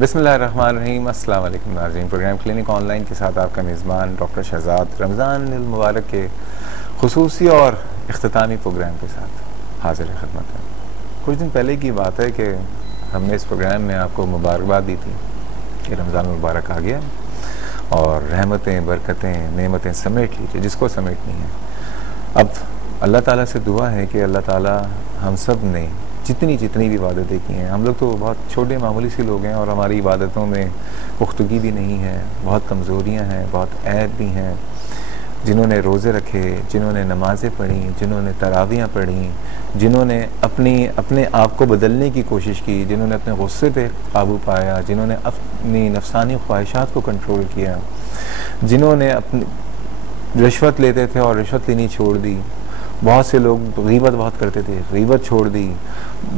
बिस्मिल्लाहिर्रहमानिर्रहीम। अस्सलाम वालेकुम नाज़रीन। प्रोग्राम क्लिनिक ऑनलाइन के साथ आपका मेज़बान डॉक्टर शहजाद रमज़ान मुबारक के खुसूसी और इख्तितामी प्रोग्राम के साथ हाजिर खिदमत है। कुछ दिन पहले की बात है कि हमने इस प्रोग्राम में आपको मुबारकबाद दी थी कि रमज़ान मुबारक आ गया और रहमतें, बरकतें, नेमतें समेट लीजिए जिसको समेटनी है। अब अल्लाह ताला से दुआ है कि अल्लाह ताला हम सब ने जितनी भी इबादतें की हैं, हम लोग तो बहुत छोटे मामूली से लोग हैं और हमारी इबादतों में पुख्तगी भी नहीं है, बहुत कमज़ोरियाँ हैं, बहुत ऐब भी हैं। जिन्होंने रोज़े रखे, जिन्होंने नमाज़ें पढ़ी, जिन्होंने तरावियाँ पढ़ी, जिन्होंने अपने आप को बदलने की कोशिश की, जिन्होंने अपने गुस्से पे काबू पाया, जिन्होंने अपनी नफ्सानी ख्वाहिशात को कंट्रोल किया, जिन्होंने अपनी रिश्वत लेते थे और रिश्वत लेनी छोड़ दी। बहुत से लोग गीबत बहुत करते थे, गीबत छोड़ दी।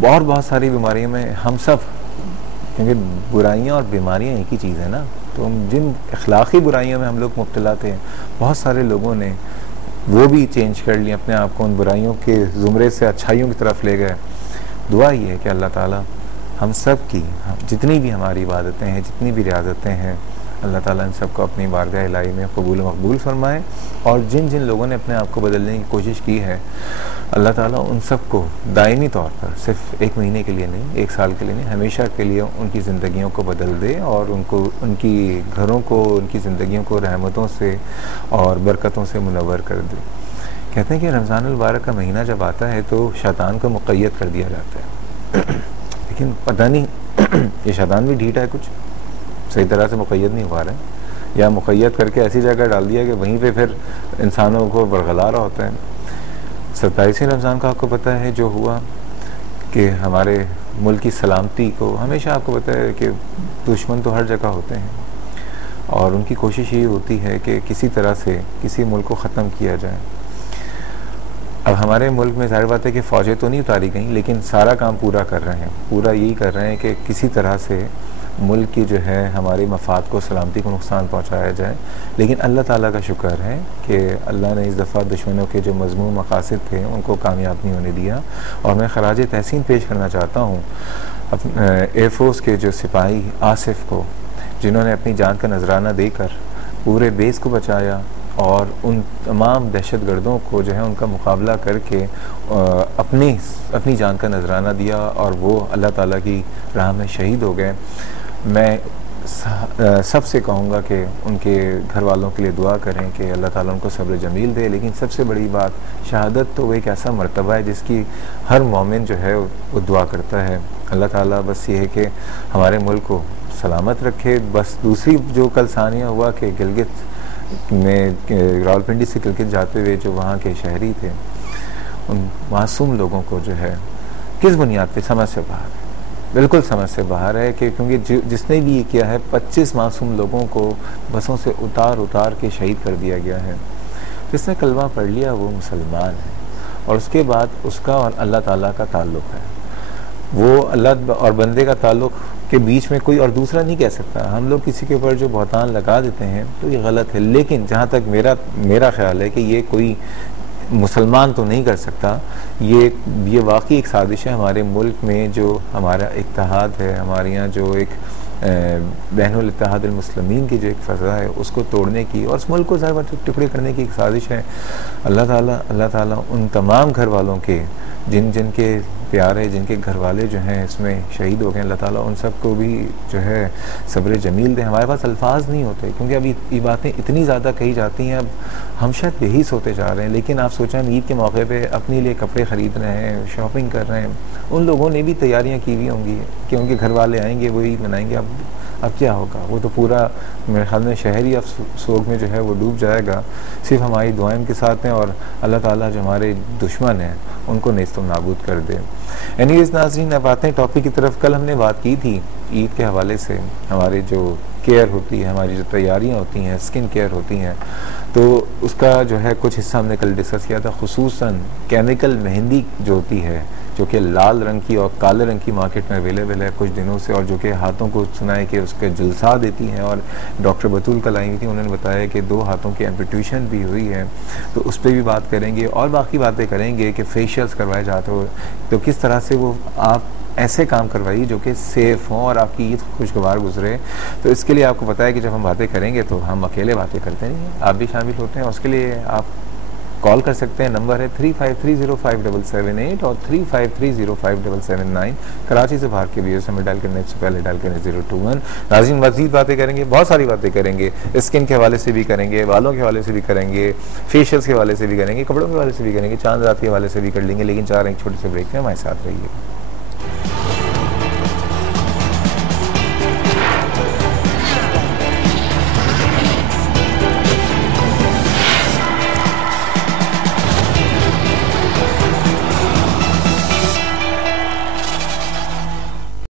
और बहुत सारी बीमारियों में हम सब, क्योंकि बुराइयां और बीमारियां एक ही चीज़ है ना, तो जिन अखलाक़ी बुराइयों में हम लोग मुब्तला थे, बहुत सारे लोगों ने वो भी चेंज कर लिया, अपने आप को उन बुराइयों के ज़ुमरे से अच्छाइयों की तरफ ले गए। दुआ ये है कि अल्लाह ताला हम सब की जितनी भी हमारी इबादतें हैं, जितनी भी रियाज़तें हैं, अल्लाह ताला इन सबको अपनी बारगाह इलाही में कबूल मकबूल फरमाए। और जिन जिन लोगों ने अपने आप को बदलने की कोशिश की है, अल्लाह ताला उन सबको दायमी तौर पर, सिर्फ एक महीने के लिए नहीं, एक साल के लिए नहीं, हमेशा के लिए उनकी ज़िंदगियों को बदल दे और उनको, उनकी घरों को, उनकी ज़िंदगियों को रहमतों से और बरकतों से मुनव्वर कर दे। कहते हैं कि रमज़ान मुबारक का महीना जब आता है तो शैतान को मुक़य्यद कर दिया जाता है लेकिन पता नहीं ये शैतान भी ढीठ है, कुछ सही तरह से मुक़य्यद नहीं हुआ रहा है, या मुक़य्यद करके ऐसी जगह डाल दिया कि वहीं पे फिर इंसानों को बरगला रहा होता है। 27 रमज़ान का आपको पता है जो हुआ कि हमारे मुल्क की सलामती को, हमेशा आपको पता है कि दुश्मन तो हर जगह होते हैं और उनकी कोशिश ये होती है कि किसी तरह से किसी मुल्क को ख़त्म किया जाए। अब हमारे मुल्क में ज़ाहिर बात है कि फ़ौजें तो नहीं उतारी गई, लेकिन सारा काम पूरा कर रहे हैं, पूरा यही कर रहे हैं कि किसी तरह से मुल्क की जो है हमारे मफाद को, सलामती को नुकसान पहुंचाया जाए। लेकिन अल्लाह ताला का शुक्र है कि अल्लाह ने इस दफ़ा दुश्मनों के जो मज़मूम मकासद थे उनको कामयाब नहीं होने दिया। और मैं खराज तहसीन पेश करना चाहता हूँ एयरफोर्स के जो सिपाही आसिफ को, जिन्होंने अपनी जान का नजराना देकर पूरे बेस को बचाया और उन तमाम दहशत गर्दों को जो है उनका मुकाबला करके अपनी जान का नजराना दिया और वो अल्लाह ताला की राह में शहीद हो गए। मैं सबसे कहूँगा कि उनके घर वालों के लिए दुआ करें कि अल्लाह ताला उनको सब्र जमील दे। लेकिन सबसे बड़ी बात, शहादत तो वो एक ऐसा मर्तबा है जिसकी हर मोमिन जो है वो दुआ करता है। अल्लाह ताला बस ये है कि हमारे मुल्क को सलामत रखे। बस दूसरी जो कल सानिया हुआ कि गिलगित में, रावलपिंडी से गिलगित जाते हुए जो वहाँ के शहरी थे, उन मासूम लोगों को जो है किस बुनियाद पे समझ से बाहर है, बिल्कुल समझ से बाहर है कि क्योंकि जिसने भी ये किया है 25 मासूम लोगों को बसों से उतार के शहीद कर दिया गया है। जिसने कलमा पढ़ लिया वो मुसलमान है और उसके बाद उसका और अल्लाह ताला का ताल्लुक़ है। वो अल्लाह और बंदे का ताल्लुक़ के बीच में कोई और दूसरा नहीं कह सकता। हम लोग किसी के ऊपर जो बहुतान लगा देते हैं तो ये गलत है, लेकिन जहाँ तक मेरा ख्याल है कि ये कोई मुसलमान तो नहीं कर सकता। ये वाकई एक साजिश है हमारे मुल्क में, जो हमारा इत्तेहाद है, हमारे यहाँ जो एक बैनुल इत्तेहाद मुस्लिमीन की जो एक फ़ज़ा है उसको तोड़ने की और उस मुल्क को ज़रा टुकड़े करने की एक साजिश है। अल्लाह ताला उन तमाम घर वालों के जिनके प्यारे, जिनके घर वाले जो हैं इसमें शहीद हो गए, अल्लाह ताला उन सब को भी जो है सब्र जमील दे। हमारे पास अल्फाज नहीं होते क्योंकि अभी ये बातें इतनी ज़्यादा कही जाती हैं, अब हम शायद यही सोते जा रहे हैं। लेकिन आप सोचें, हम ईद के मौके पे अपने लिए कपड़े ख़रीद रहे हैं, शॉपिंग कर रहे हैं, उन लोगों ने भी तैयारियाँ की हुई होंगी कि उनके घर वाले आएँगे, वही मनाएँगे। अब क्या होगा? वो तो पूरा मेरे ख्याल में शहर ही अब सोग में जो है वो डूब जाएगा। सिर्फ हमारी दुआएं उनके साथ हैं और अल्लाह ताला जो हमारे दुश्मन हैं उनको नेस्तम नाबूद कर दे। एनीवेज़ नाज़रीन, अब आते हैं टॉपिक की तरफ। कल हमने बात की थी ईद के हवाले से, हमारी जो केयर होती है, हमारी जो तैयारियां होती हैं, स्किन केयर होती हैं, तो उसका जो है कुछ हिस्सा हमने कल डिस्कस किया था। खुसूसन केमिकल मेहंदी जो होती है, जो कि लाल रंग की और काले रंग की मार्केट में अवेलेबल है कुछ दिनों से, और जो कि हाथों को सुना है कि उसके जुलसा देती हैं। और डॉक्टर बतूल कल आई थी, उन्होंने बताया कि 2 हाथों की एम्पुटेशन भी हुई है, तो उस पर भी बात करेंगे और बाकी बातें करेंगे कि फेशियल्स करवाए जाते हो तो किस तरह से वो आप ऐसे काम करवाइए जो कि सेफ़ हों और आपकी ईद खुशगवार गुजरे। तो इसके लिए आपको पता है कि जब हम बातें करेंगे तो हम अकेले बातें करते नहीं हैं, आप भी शामिल होते हैं। उसके लिए आप कॉल कर सकते हैं, नंबर है 35305778 और 35305779। कराची से बाहर के व्यूअर्स हमें डायल करने से पहले डायल करें 021। नाज़रीन मज़ीद बातें करेंगे, बहुत सारी बातें करेंगे, स्किन के हवाले से भी करेंगे, बालों के हवाले से भी करेंगे, फेशियल्स के हवाले से भी करेंगे, कपड़ों के हवाले से भी करेंगे, चांद रात के हवाले से भी कर लेंगे। लेकिन चाह रहे हैं एक छोटे से ब्रेक में हमारे साथ रहिए।